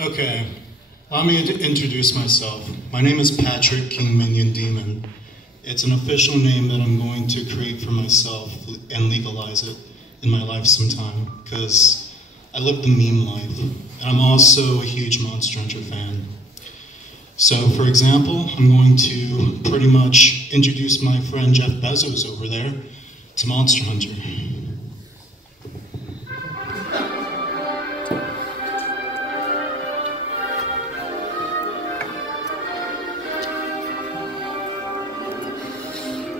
Okay, allow me to introduce myself. My name is Patrick King Minion Demon. It's an official name that I'm going to create for myself and legalize it in my life sometime, because I live the meme life, and I'm also a huge Monster Hunter fan. So, for example, I'm going to pretty much introduce my friend Jeff Bezos over there to Monster Hunter.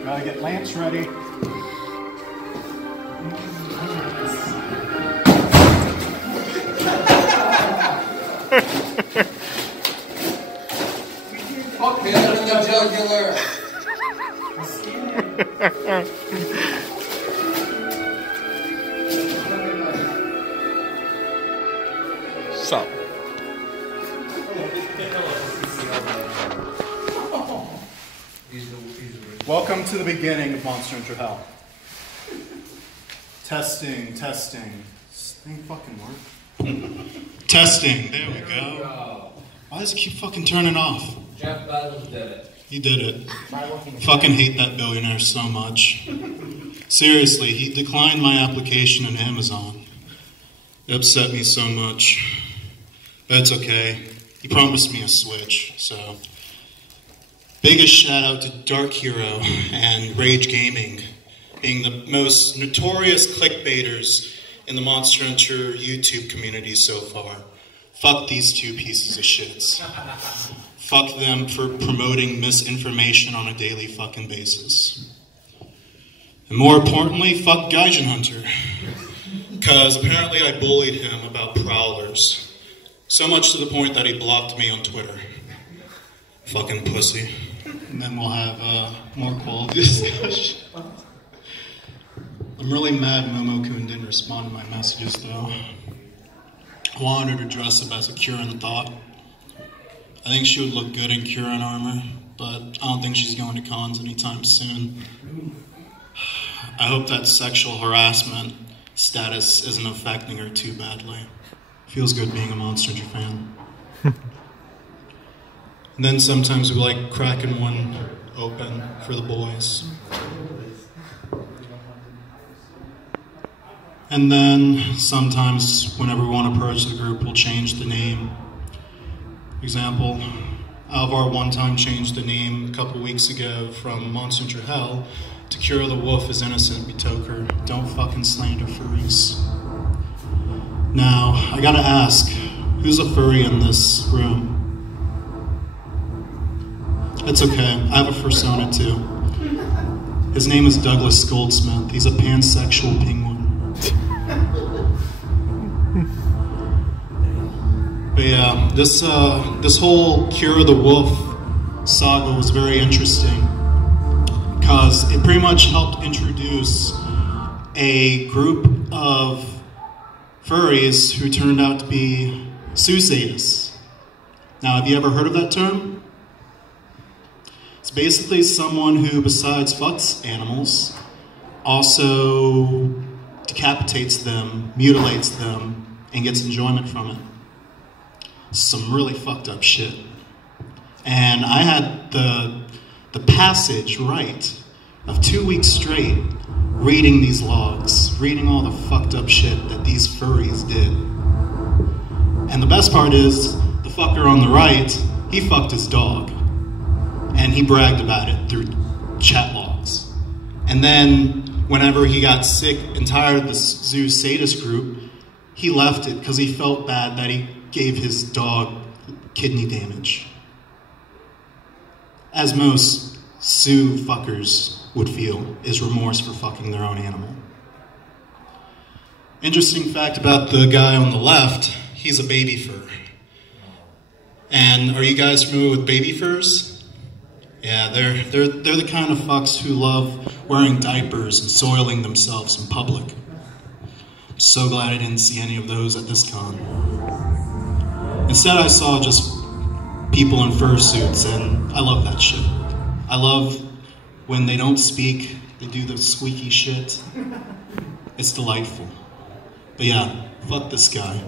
Gotta get Lance ready. Fuck him in the jugular. Stop. Welcome to the beginning of Monster Hunter Hell. Testing. This thing fucking work? Testing, there we go. Why does it keep fucking turning off? Jeff Bezos did it. He did it. Fucking hate that billionaire so much. Seriously, he declined my application on Amazon. It upset me so much. But it's okay. He promised me a Switch, so. Biggest shout out to Dark Hero and Rage Gaming, being the most notorious clickbaiters in the Monster Hunter YouTube community so far. Fuck these two pieces of shits. Fuck them for promoting misinformation on a daily fucking basis. And more importantly, fuck Gaijin Hunter. Because apparently I bullied him about prowlers. So much to the point that he blocked me on Twitter. Fucking pussy. And then we'll have more quality discussion. I'm really mad Momo-kun didn't respond to my messages though. I wanted her to dress up as a Kieran thought. I think she would look good in Kieran armor, but I don't think she's going to cons anytime soon. I hope that sexual harassment status isn't affecting her too badly. Feels good being a Monster Hunter fan. And then sometimes we like cracking one open for the boys. And then sometimes whenever we want to purge the group, we'll change the name. For example, Alvar one time changed the name a couple weeks ago from Monster Hunter Hell to Cure the Wolf is Innocent, Betoker. Don't fucking slander furries. Now, I gotta ask, who's a furry in this room? It's okay, I have a persona too. His name is Douglas Goldsmith. He's a pansexual penguin. But yeah, this whole Cure the Wolf saga was very interesting because it pretty much helped introduce a group of furries who turned out to be sadists. Now, have you ever heard of that term? It's basically someone who, besides fucks animals, also decapitates them, mutilates them, and gets enjoyment from it. Some really fucked up shit. And I had the passage right of 2 weeks straight reading these logs, reading all the fucked up shit that these furries did. And the best part is, the fucker on the right, he fucked his dog. And he bragged about it through chat logs. And then, whenever he got sick and tired of the zoo sadist group, he left it because he felt bad that he gave his dog kidney damage. As most zoo fuckers would feel, is remorse for fucking their own animal. Interesting fact about the guy on the left, he's a baby fur. And are you guys familiar with baby furs? Yeah, they're the kind of fucks who love wearing diapers and soiling themselves in public. I'm so glad I didn't see any of those at this con. Instead, I saw just people in fursuits, and I love that shit. I love when they don't speak, they do the squeaky shit. It's delightful. But yeah, fuck this guy.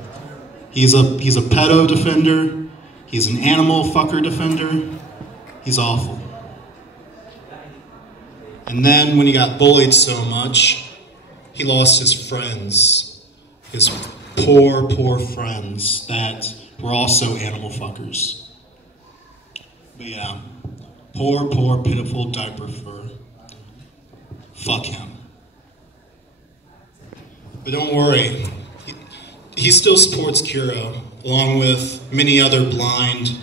He's a pedo defender. He's an animal fucker defender. He's awful. And then when he got bullied so much, he lost his friends. His poor, poor friends that were also animal fuckers. But yeah, poor, poor, pitiful diaper fur. Fuck him. But don't worry, he still supports Kuro, along with many other blind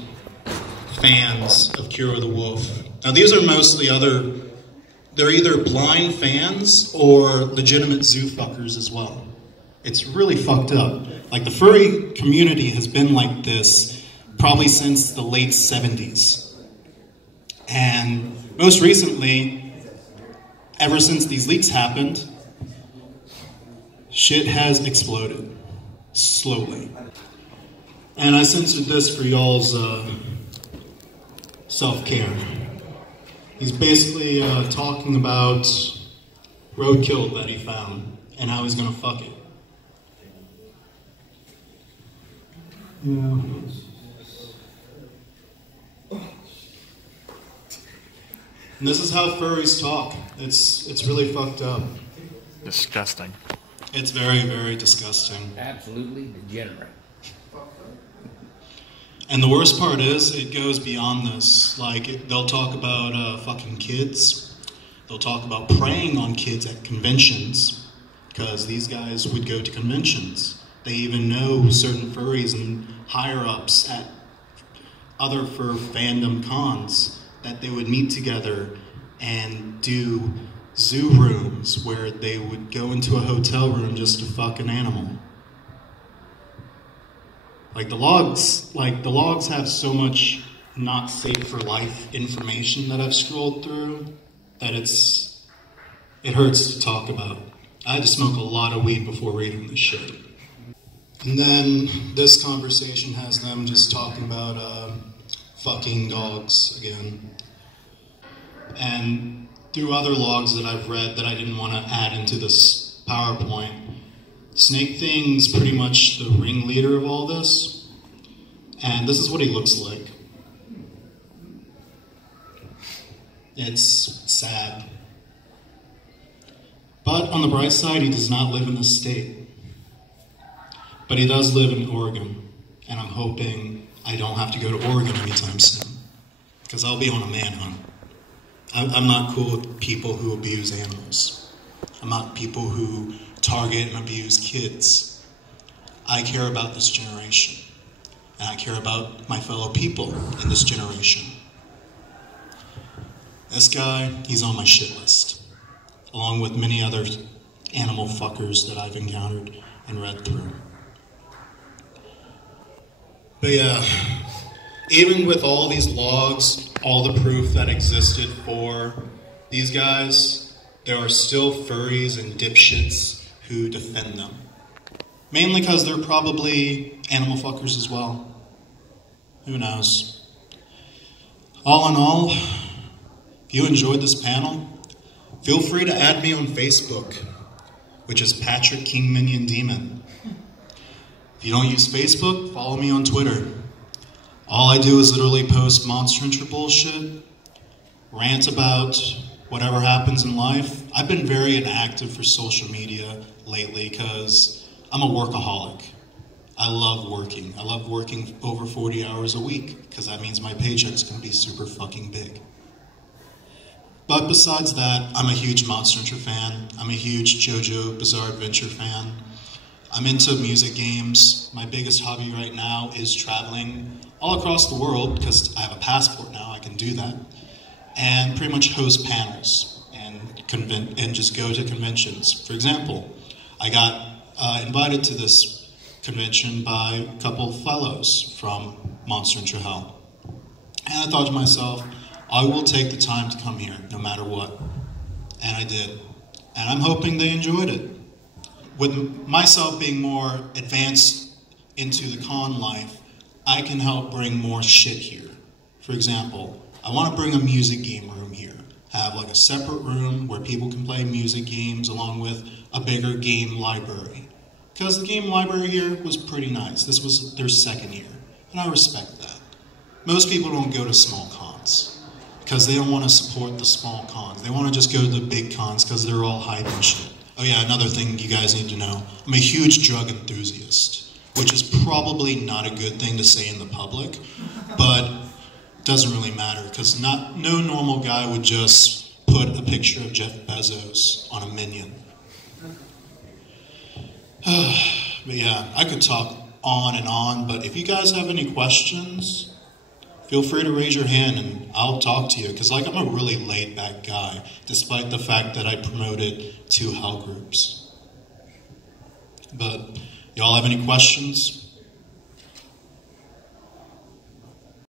fans of Kuro the Wolf. Now these are mostly they're either blind fans or legitimate zoo fuckers as well. It's really fucked up. Like, the furry community has been like this probably since the late 70s. And most recently, ever since these leaks happened, shit has exploded. Slowly. And I censored this for y'all's self-care. He's basically talking about roadkill that he found and how he's gonna fuck it. Yeah. And this is how furries talk. It's really fucked up. Disgusting. It's very, very disgusting. Absolutely degenerate. And the worst part is, it goes beyond this. Like, they'll talk about fucking kids. They'll talk about preying on kids at conventions, because these guys would go to conventions. They even know certain furries and higher-ups at other fur fandom cons that they would meet together and do zoo rooms where they would go into a hotel room just to fuck an animal. Like the logs have so much not safe for life information that I've scrolled through that it hurts to talk about. I had to smoke a lot of weed before reading this shit. And then this conversation has them just talking about fucking dogs again. And through other logs that I've read that I didn't want to add into this PowerPoint, Snake Thing's pretty much the ringleader of all this. And this is what he looks like. It's sad. But on the bright side, he does not live in this state. But he does live in Oregon. And I'm hoping I don't have to go to Oregon anytime soon. Because I'll be on a manhunt. I'm not cool with people who abuse animals. I'm not people who target and abuse kids. I care about this generation. And I care about my fellow people in this generation. This guy, he's on my shit list. Along with many other animal fuckers that I've encountered and read through. But yeah, even with all these logs, all the proof that existed for these guys, there are still furries and dipshits who defend them. Mainly because they're probably animal fuckers as well. Who knows? All in all, if you enjoyed this panel, feel free to add me on Facebook, which is Patrick King Minion Demon. If you don't use Facebook, follow me on Twitter. All I do is literally post Monster Hunter bullshit, rant about whatever happens in life. I've been very inactive for social media lately because I'm a workaholic. I love working. I love working over 40 hours a week because that means my paycheck's going to be super fucking big. But besides that, I'm a huge Monster Hunter fan. I'm a huge JoJo Bizarre Adventure fan. I'm into music games. My biggest hobby right now is traveling all across the world because I have a passport now, I can do that. And pretty much host panels and just go to conventions. For example, I got invited to this convention by a couple of fellows from Monster Hunter Hell. And I thought to myself, I will take the time to come here, no matter what. And I did. And I'm hoping they enjoyed it. With myself being more advanced into the con life, I can help bring more shit here. For example, I want to bring a music game room here. Have like a separate room where people can play music games along with a bigger game library. Because the game library here was pretty nice. This was their second year, and I respect that. Most people don't go to small cons because they don't want to support the small cons. They want to just go to the big cons because they're all hype and shit. Oh yeah, another thing you guys need to know. I'm a huge drug enthusiast, which is probably not a good thing to say in the public, but it doesn't really matter because no normal guy would just put a picture of Jeff Bezos on a Minion. But yeah, I could talk on and on, but if you guys have any questions, feel free to raise your hand and I'll talk to you, because like, I'm a really laid-back guy, despite the fact that I promoted 2 hell groups. But y'all have any questions?